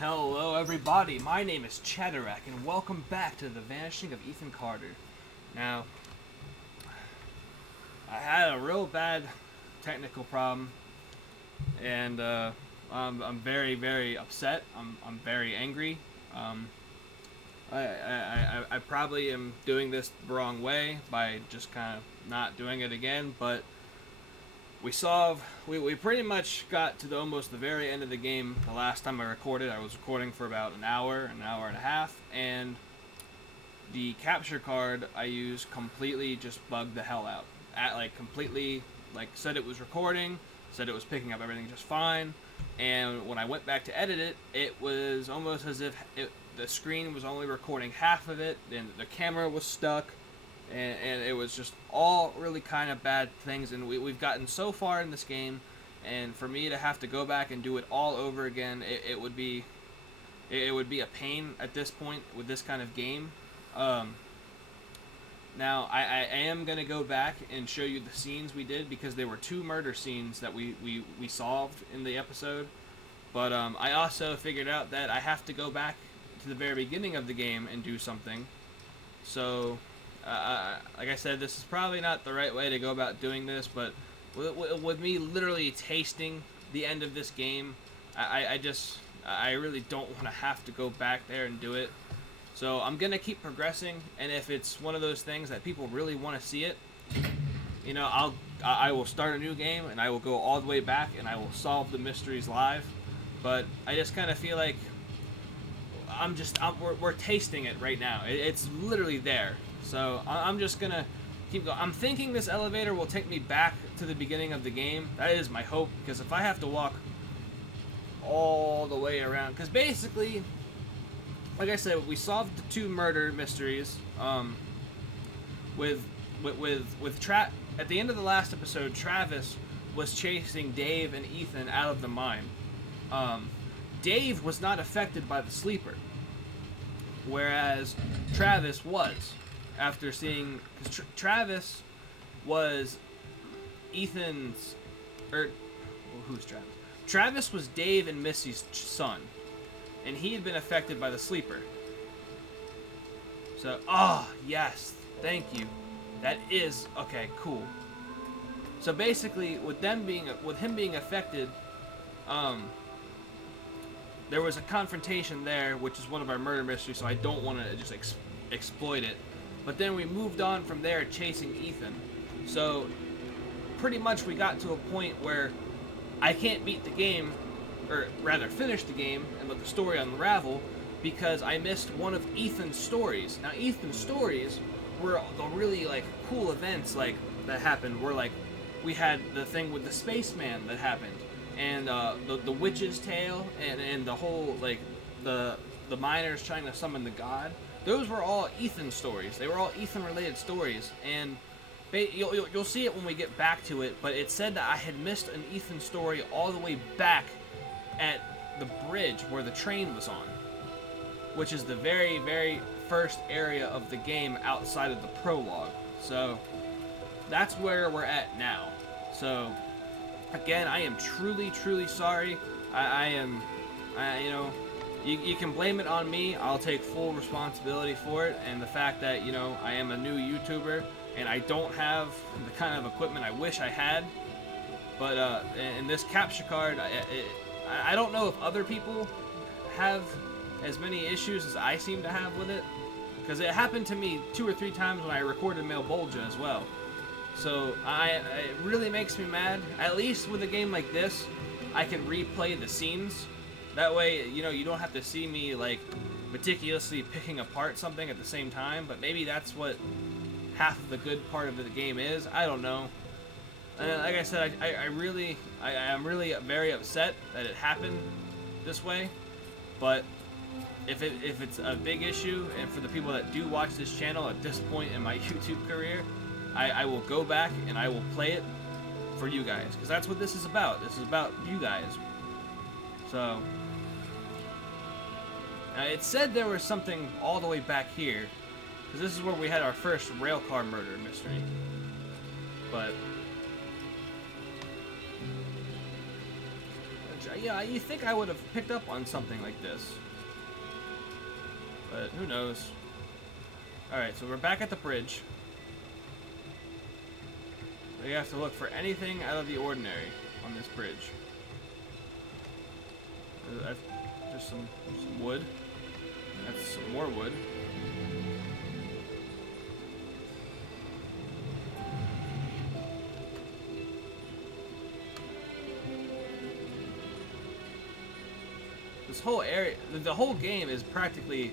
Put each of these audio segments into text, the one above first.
Hello, everybody. My name is Chadderak, and welcome back to the Vanishing of Ethan Carter. Now, I had a real bad technical problem, and I'm very, very upset. I'm very angry. Um, I probably am doing this the wrong way by just kind of not doing it again, but we pretty much got to almost the very end of the game. The last time I recorded, I was recording for about an hour and a half, and the capture card I used completely just bugged the hell out. Completely, said it was recording, said it was picking up everything just fine, and when I went back to edit it, it was almost as if the screen was only recording half of it, and the camera was stuck, and it was just all really kind of bad things. And we've gotten so far in this game, and for me to have to go back and do it all over again, it would be a pain at this point with this kind of game. Now I am gonna go back and show you the scenes we did, because there were 2 murder scenes that we solved in the episode. But I also figured out that I have to go back to the very beginning of the game and do something. So like I said, this is probably not the right way to go about doing this, but with me literally tasting the end of this game, I really don't want to have to go back there and do it. So I'm gonna keep progressing, and if it's one of those things that people really want to see it, I will start a new game and I will go all the way back and I will solve the mysteries live. But I just kind of feel like we're tasting it right now. It's literally there. So I'm just gonna keep going. I'm thinking this elevator will take me back to the beginning of the game. That is my hope, because if I have to walk all the way around, because basically, like I said, we solved the 2 murder mysteries. With at the end of the last episode, Travis was chasing Dave and Ethan out of the mine. Dave was not affected by the sleeper, whereas Travis was. After seeing, because Travis was Ethan's, who's Travis? Travis was Dave and Missy's son, and he had been affected by the sleeper. So, yes, thank you. That is okay, cool. So basically, with him being affected, there was a confrontation there, which is one of our murder mysteries. So I don't want to just exploit it. But then we moved on from there, chasing Ethan. So pretty much we got to a point where I can't beat the game, or rather finish the game and let the story unravel, because I missed one of Ethan's stories. Now Ethan's stories were the really cool events that happened. Where we had the thing with the spaceman that happened, and the witch's tale, and the whole the miners trying to summon the god. Those were all Ethan stories. They were all Ethan-related stories, and you'll see it when we get back to it, but it said that I had missed an Ethan story all the way back at the bridge where the train was on, which is the very, very first area of the game outside of the prologue. So that's where we're at now. So again, I am truly, truly sorry. You can blame it on me. I'll take full responsibility for it, and the fact that I am a new YouTuber and I don't have the kind of equipment I wish I had. But in this capture card, I don't know if other people have as many issues as I seem to have with it, because it happened to me 2 or 3 times when I recorded Malbolgia as well. So it really makes me mad. At least with a game like this, I can replay the scenes. That way, you don't have to see me meticulously picking apart something at the same time. But maybe that's what half of the good part of the game is. I don't know. Like I said, I'm really very upset that it happened this way. But if it's a big issue, and for the people that do watch this channel at this point in my YouTube career, I will go back and I will play it for you guys, because that's what this is about. This is about you guys. So it said there was something all the way back here, because this is where we had our first railcar murder mystery. But Yeah, you think I would have picked up on something like this. But who knows. Alright, so we're back at the bridge. We have to look for anything out of the ordinary on this bridge. Just some wood. That's some more wood. This whole area, the whole game is practically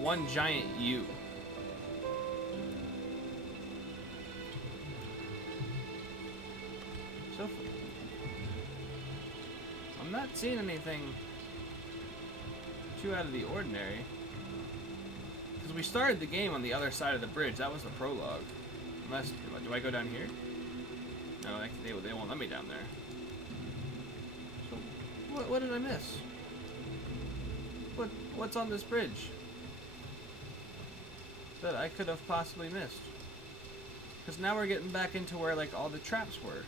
one giant U. So I'm not seeing anything too out of the ordinary. Because we started the game on the other side of the bridge. That was the prologue. Unless, do I go down here? No, they won't let me down there. So, what did I miss? What's on this bridge that I could have possibly missed? Because now we're getting back into where like all the traps were.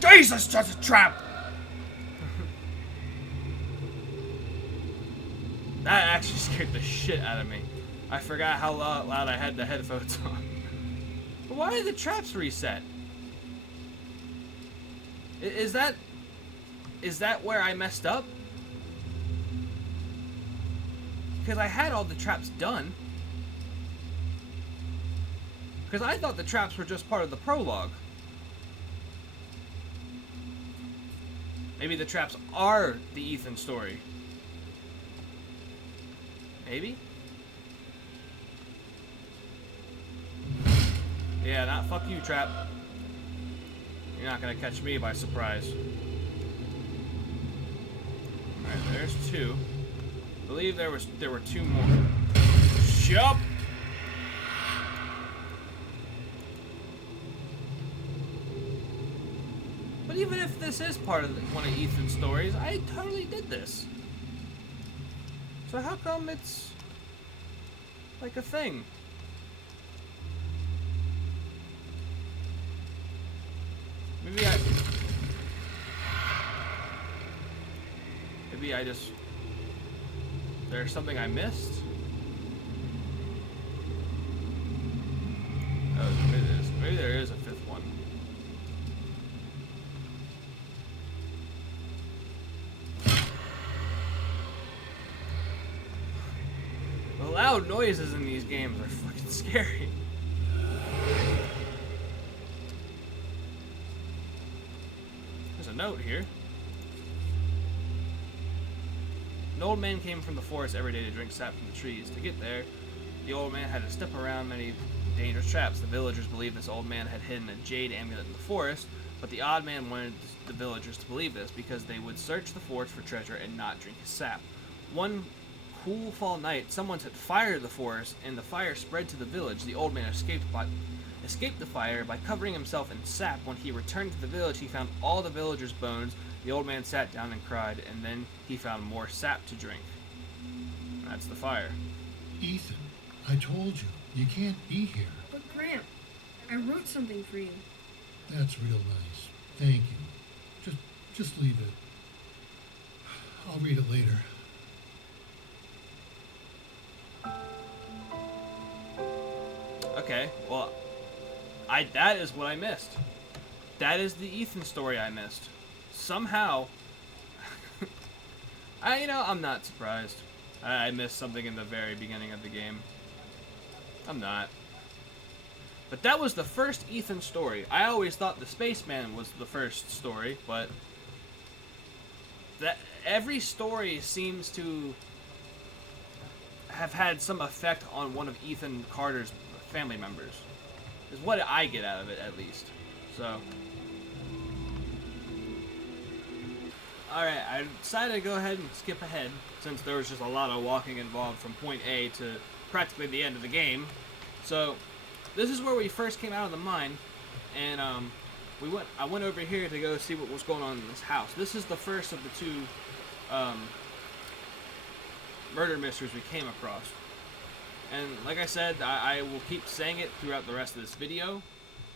Jesus, just a trap! That actually scared the shit out of me. I forgot how loud I had the headphones on. But why did the traps reset? Is that where I messed up? Because I had all the traps done. Because I thought the traps were just part of the prologue. Maybe the traps are the Ethan story. Maybe? Yeah, not fuck you, trap. You're not gonna catch me by surprise. Alright, there's two. I believe there were two more. Yup! But even if this is part of one of Ethan's stories, I totally did this. So how come it's like a thing? Maybe I just... There's something I missed? Oh, maybe there is a fifth one. The loud noises in these games are fucking scary. There's a note here. An old man came from the forest every day to drink sap from the trees. To get there, the old man had to step around many dangerous traps. The villagers believed this old man had hidden a jade amulet in the forest, but the odd man wanted the villagers to believe this because they would search the forest for treasure and not drink his sap. One cool fall night, someone set fire to the forest, and the fire spread to the village. The old man escaped the fire by covering himself in sap. When he returned to the village, he found all the villagers' bones. The old man sat down and cried, and then he found more sap to drink. That's the fire. Ethan, I told you, you can't be here. But Graham, I wrote something for you. That's real nice. Thank you. Just leave it. I'll read it later. Okay, well, that is what I missed. That is the Ethan story I missed. Somehow, I'm not surprised. I missed something in the very beginning of the game. I'm not. But that was the first Ethan story. I always thought the Spaceman was the first story, but that every story seems to have had some effect on one of Ethan Carter's family members. Is what I get out of it, at least. So, alright, I decided to go ahead and skip ahead, since there was just a lot of walking involved from point A to practically the end of the game. So, this is where we first came out of the mine, and I went over here to go see what was going on in this house. This is the first of the two murder mysteries we came across. And like I said, I will keep saying it throughout the rest of this video.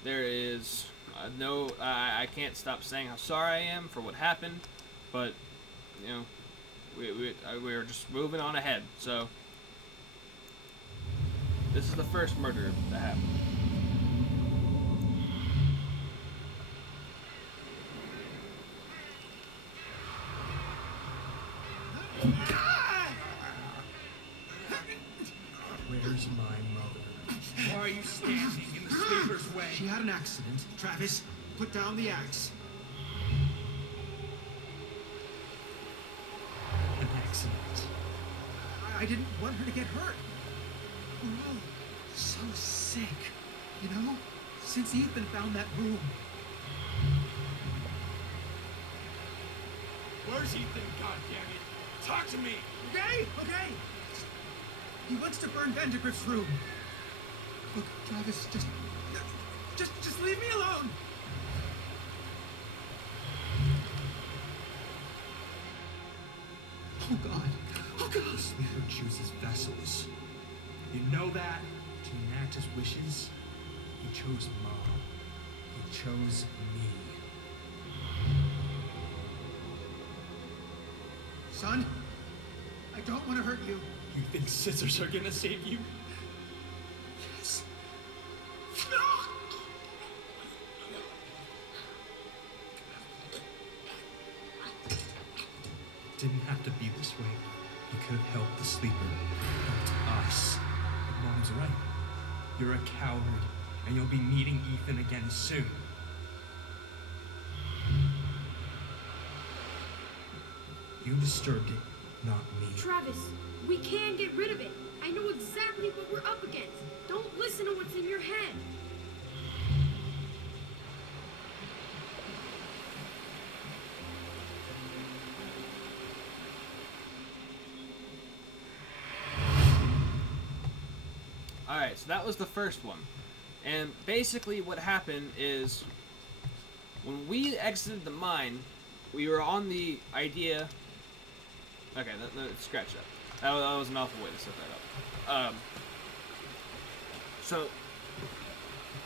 There is I can't stop saying how sorry I am for what happened, but you know, we're just moving on ahead. So this is the first murder that happened. Where's my mother? Why are you standing in the sleeper's way? She had an accident. Travis, put down the axe. An accident. I didn't want her to get hurt. We're all so sick, you know? Since Ethan found that room. Where's Ethan, goddammit? Talk to me! Okay, okay. He wants to burn Vandergrift's room. Look, Travis, just leave me alone. Oh God. Oh God. The sleeper chooses vessels. You know that? To enact his wishes, he chose Mom. He chose me. Son, I don't want to hurt you. You think scissors are gonna save you? Yes. Didn't have to be this way. You could have helped the sleeper. Helped us. But Mom's right. You're a coward, and you'll be meeting Ethan again soon. You disturbed it, not me. Travis, we can get rid of it. I know exactly what we're up against. Don't listen to what's in your head. Alright, so that was the first one. And basically what happened is, when we exited the mine, we were on the idea... Okay, scratch that. That was an awful way to set that up. So,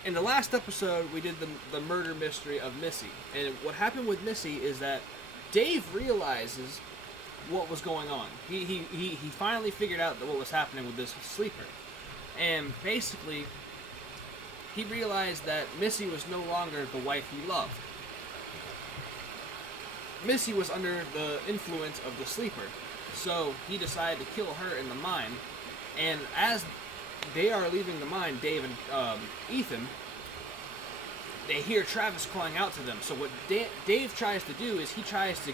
in the last episode, we did the murder mystery of Missy. And what happened with Missy is that Dave realizes what was going on. He finally figured out that what was happening with this sleeper. And basically, he realized that Missy was no longer the wife he loved. Missy was under the influence of the sleeper, so he decided to kill her in the mine. And as they are leaving the mine, Dave and Ethan, they hear Travis calling out to them. So what Dave tries to do is he tries to,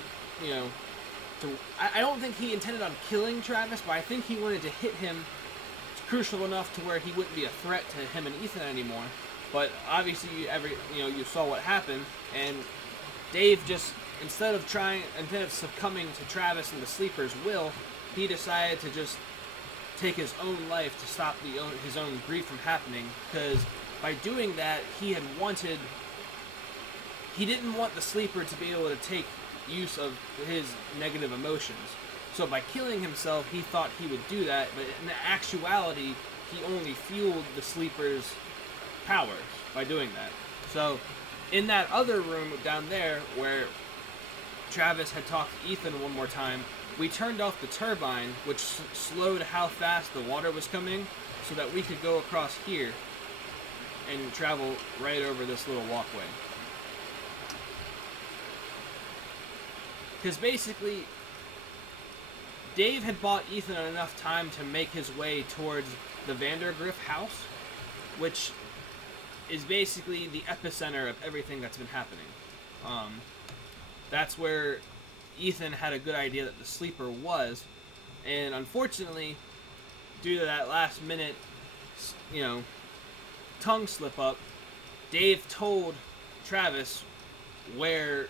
I don't think he intended on killing Travis, but I think he wanted to hit him crucial enough to where he wouldn't be a threat to him and Ethan anymore. But obviously, you saw what happened, and Dave just, instead of succumbing to Travis and the sleeper's will, he decided to just take his own life to stop his own grief from happening, because by doing that, he didn't want the sleeper to be able to take use of his negative emotions. So by killing himself, he thought he would do that, but in actuality, he only fueled the sleeper's powers by doing that. So in that other room down there, where Travis had talked to Ethan one more time, we turned off the turbine, which slowed how fast the water was coming, so that we could go across here and travel right over this little walkway. Because basically, Dave had bought Ethan enough time to make his way towards the Vandergrift house, which is basically the epicenter of everything that's been happening. That's where Ethan had a good idea that the sleeper was, and unfortunately, due to that last minute, tongue slip up, Dave told Travis where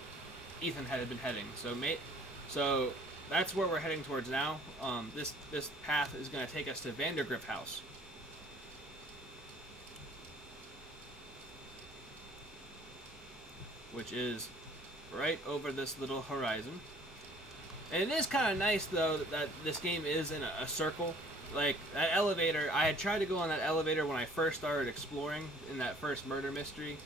Ethan had been heading. So that's where we're heading towards now. This path is going to take us to Vandergrift house. Which is right over this little horizon. And it is kind of nice, though, that this game is in a circle. Like, that elevator, I had tried to go on that elevator when I first started exploring in that first murder mystery.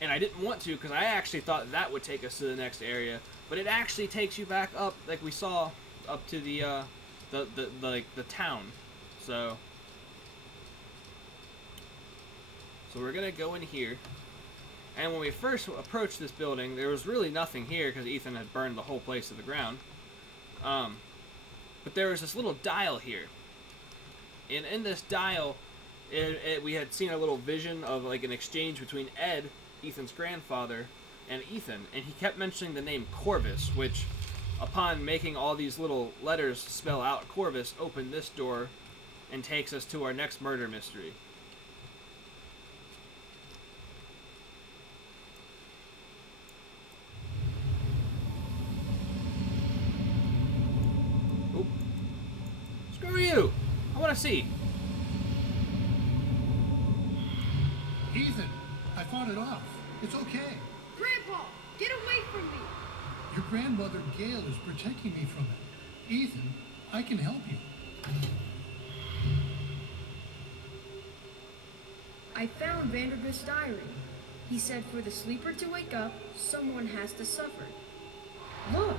And I didn't want to, because I actually thought that would take us to the next area. But it actually takes you back up, like we saw, up to the town. So we're going to go in here. And when we first approached this building, there was really nothing here, because Ethan had burned the whole place to the ground. But there was this little dial here. And in this dial, we had seen a little vision of like an exchange between Ed, Ethan's grandfather, and Ethan. And he kept mentioning the name Corvus, which, upon making all these little letters spell out Corvus, opened this door and takes us to our next murder mystery. Oop. Screw you! I want to see. Ethan, I fought it off. It's okay. Grandpa, get away from me! Your grandmother, Gail, is protecting me from it. Ethan, I can help you. I found Vanderbift's diary. He said for the sleeper to wake up, someone has to suffer. Look!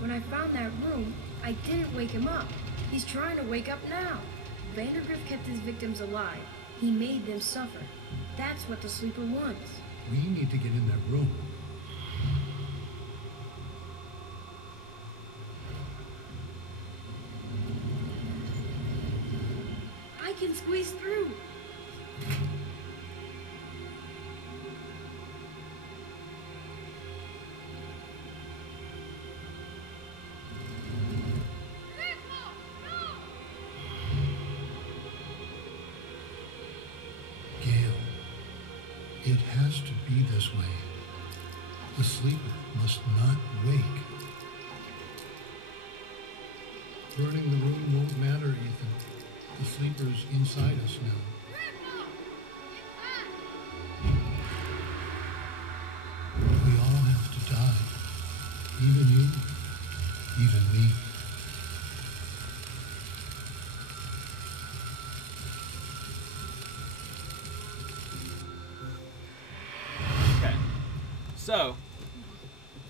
When I found that room, I didn't wake him up. He's trying to wake up now. Vandergrift kept his victims alive. He made them suffer. That's what the sleeper wants. We need to get in that room. I can squeeze through. Grandpa, no! Gail, it has to be this way. The sleeper must not wake. Burning the room won't matter, Ethan. The sleeper's inside us now. Grandpa, get back! We all have to die. Even you. Even me. Okay. So,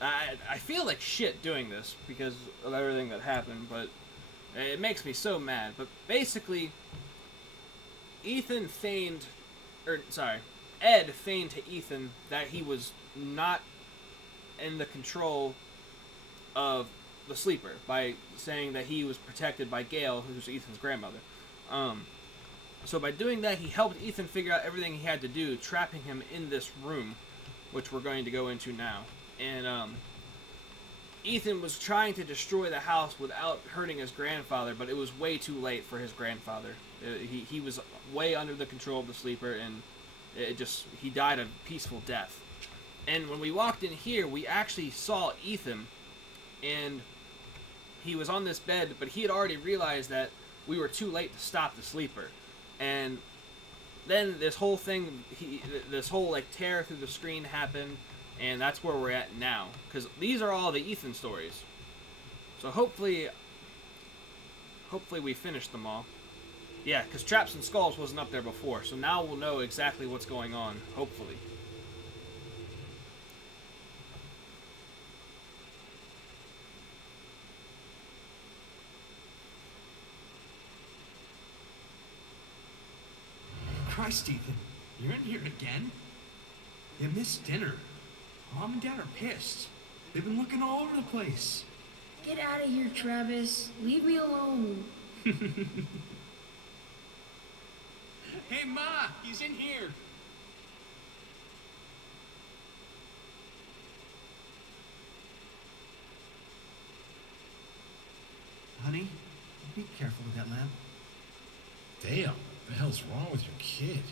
I feel like shit doing this because of everything that happened, but it makes me so mad. But basically, Ed feigned to Ethan that he was not in the control of the sleeper by saying that he was protected by Gail, who's Ethan's grandmother. So by doing that, he helped Ethan figure out everything he had to do, trapping him in this room, which we're going to go into now. And Ethan was trying to destroy the house without hurting his grandfather, but it was way too late for his grandfather. He was way under the control of the sleeper, and he died a peaceful death. And when we walked in here, we actually saw Ethan, and he was on this bed, but he had already realized that we were too late to stop the sleeper. And then this whole thing, this whole like tear through the screen happened, and that's where we're at now. Because these are all the Ethan stories. So hopefully we finished them all. Yeah, because Traps and Skulls wasn't up there before, so now we'll know exactly what's going on, hopefully. Christ, Ethan, you're in here again? You missed dinner. Mom and Dad are pissed. They've been looking all over the place. Get out of here, Travis. Leave me alone. Hey, Ma, he's in here. Honey, be careful with that lamp. Damn, what the hell's wrong with your kid?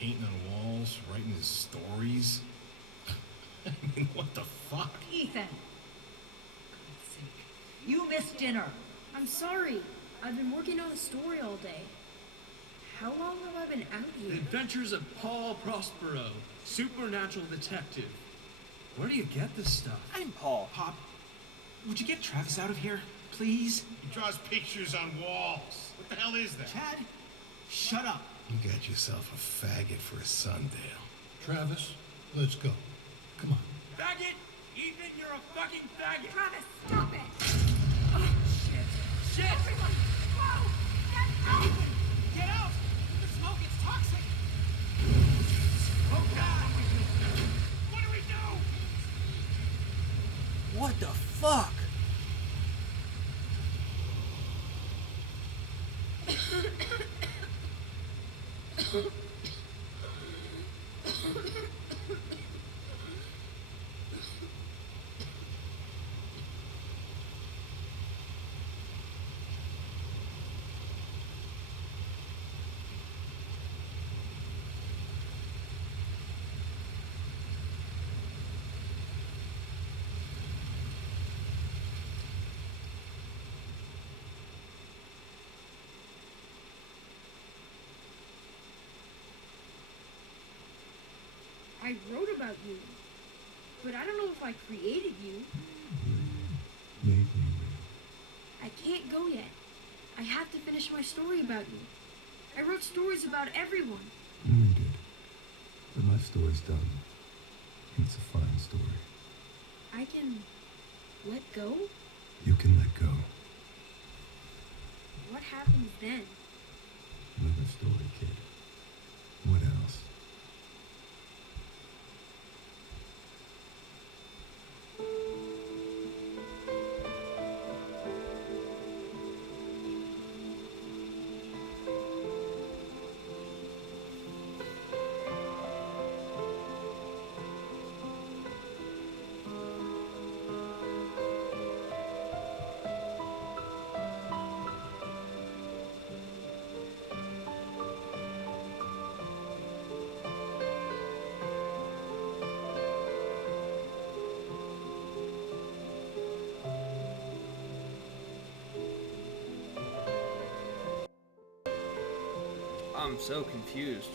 Painting on walls, writing his stories. I mean, what the fuck? Ethan! God's sake. You missed dinner. I'm sorry. I've been working on the story all day. How long have I been out The here? Adventures of Paul Prospero, supernatural detective. Where do you get this stuff? I'm Paul. Pop, would you get Travis out of here, please? He draws pictures on walls. What the hell is that? Chad, shut up. You got yourself a faggot for a son, Dale. Travis, let's go. Come on. Faggot! Ethan, you're a fucking faggot! Travis, stop it! Shit! Everyone, whoa! Get out! Get out! The smoke is toxic. Oh God! What do we do? What the fuck? I wrote about you, but I don't know if I created you. I can't go yet. I have to finish my story about you. I wrote stories about everyone. You did. But my story's done. It's a fine story. I can let go? You can let go. What happens then? Another story, kid. What else? I'm so confused.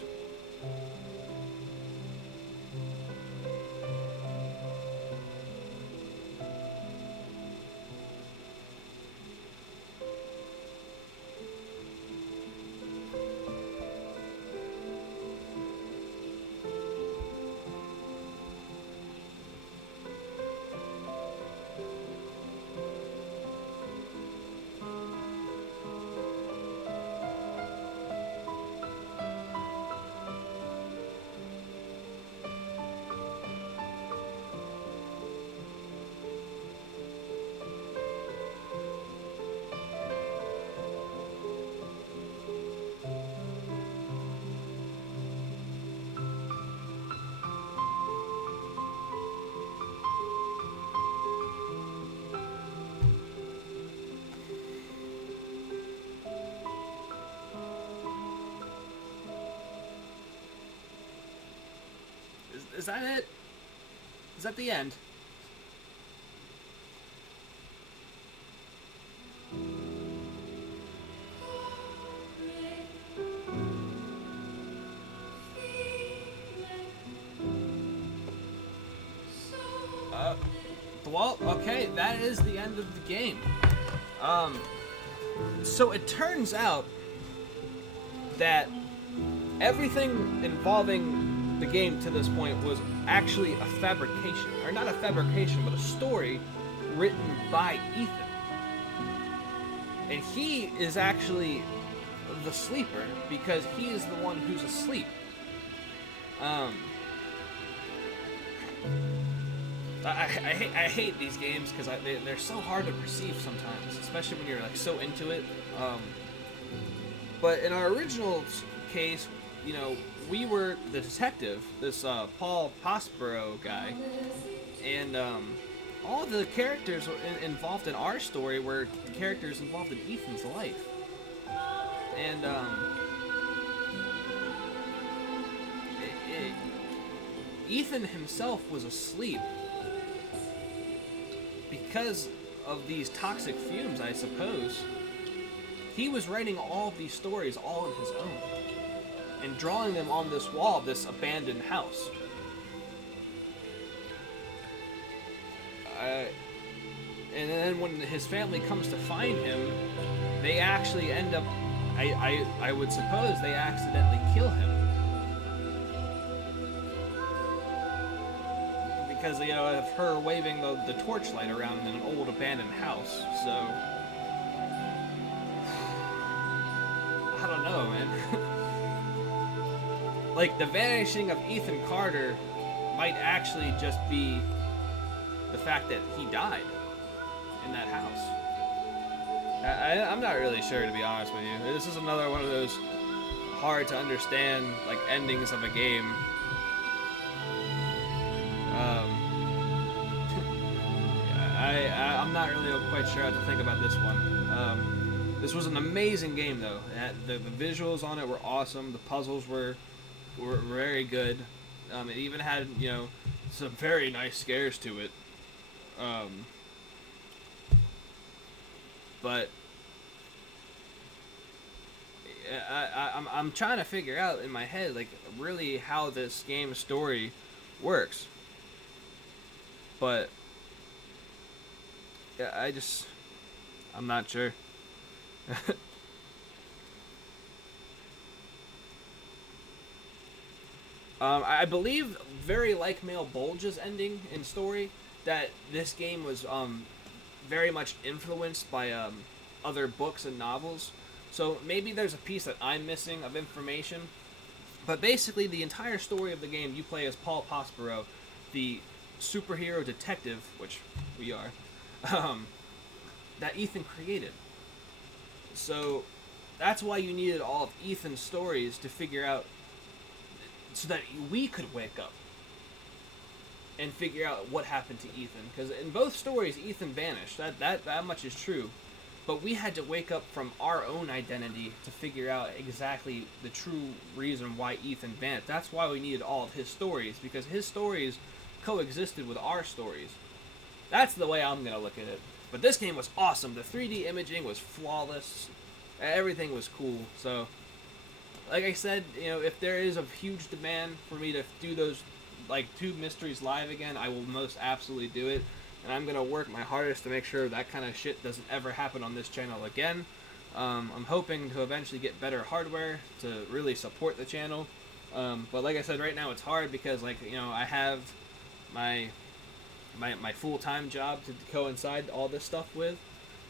Is that it? Is that the end? Well, okay, that is the end of the game. So it turns out that everything involving the game to this point was actually a fabrication. Or not a fabrication, but a story written by Ethan. And he is actually the sleeper because he is the one who's asleep. I hate these games because they're so hard to perceive sometimes, especially when you're like so into it. But in our original case, you know, we were the detective, this Paul Prospero guy, and all the characters involved in our story were characters involved in Ethan's life. And Ethan himself was asleep because of these toxic fumes, I suppose. He was writing all of these stories all on his own. and drawing them on this wall of this abandoned house. And then when his family comes to find him, they actually end up, I would suppose they accidentally kill him. Because, you know, of her waving the torchlight around in an old abandoned house. So, I don't know, man. Like, the vanishing of Ethan Carter might actually just be the fact that he died in that house. I'm not really sure, to be honest with you. This is another one of those hard to understand, like, endings of a game. I'm not really quite sure how to think about this one. This was an amazing game, though. The visuals on it were awesome. The puzzles were very good. It even had, you know, some very nice scares to it. But I'm trying to figure out in my head, like, really how this game's story works. But yeah, I'm not sure. I believe, very like Male Bulge's ending in story, that this game was very much influenced by other books and novels. So maybe there's a piece that I'm missing of information. But basically, the entire story of the game, you play as Paul Prospero, the superhero detective, which we are, that Ethan created. So that's why you needed all of Ethan's stories to figure out, so that we could wake up and figure out what happened to Ethan. Because in both stories, Ethan vanished. That much is true. But we had to wake up from our own identity to figure out exactly the true reason why Ethan vanished. That's why we needed all of his stories, because his stories coexisted with our stories. That's the way I'm going to look at it. But this game was awesome. The 3D imaging was flawless. Everything was cool. So, like I said, you know, if there is a huge demand for me to do those, like, 2 mysteries live again, I will most absolutely do it. And I'm going to work my hardest to make sure that kind of shit doesn't ever happen on this channel again. I'm hoping to eventually get better hardware to really support the channel. But like I said, right now it's hard because, like, you know, I have my full-time job to coincide all this stuff with.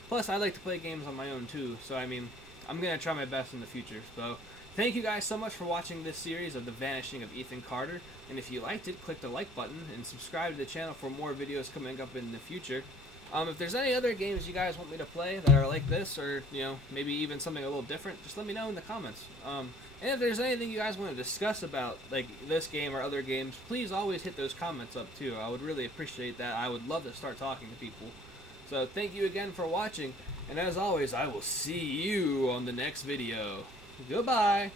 Plus, I like to play games on my own too. So, I mean, I'm going to try my best in the future. So, thank you guys so much for watching this series of The Vanishing of Ethan Carter. And if you liked it, click the like button and subscribe to the channel for more videos coming up in the future. If there's any other games you guys want me to play that are like this, or, you know, maybe even something a little different, just let me know in the comments. And if there's anything you guys want to discuss about, like, this game or other games, please always hit those comments up too. I would really appreciate that. I would love to start talking to people. So thank you again for watching, and as always, I will see you on the next video. Goodbye!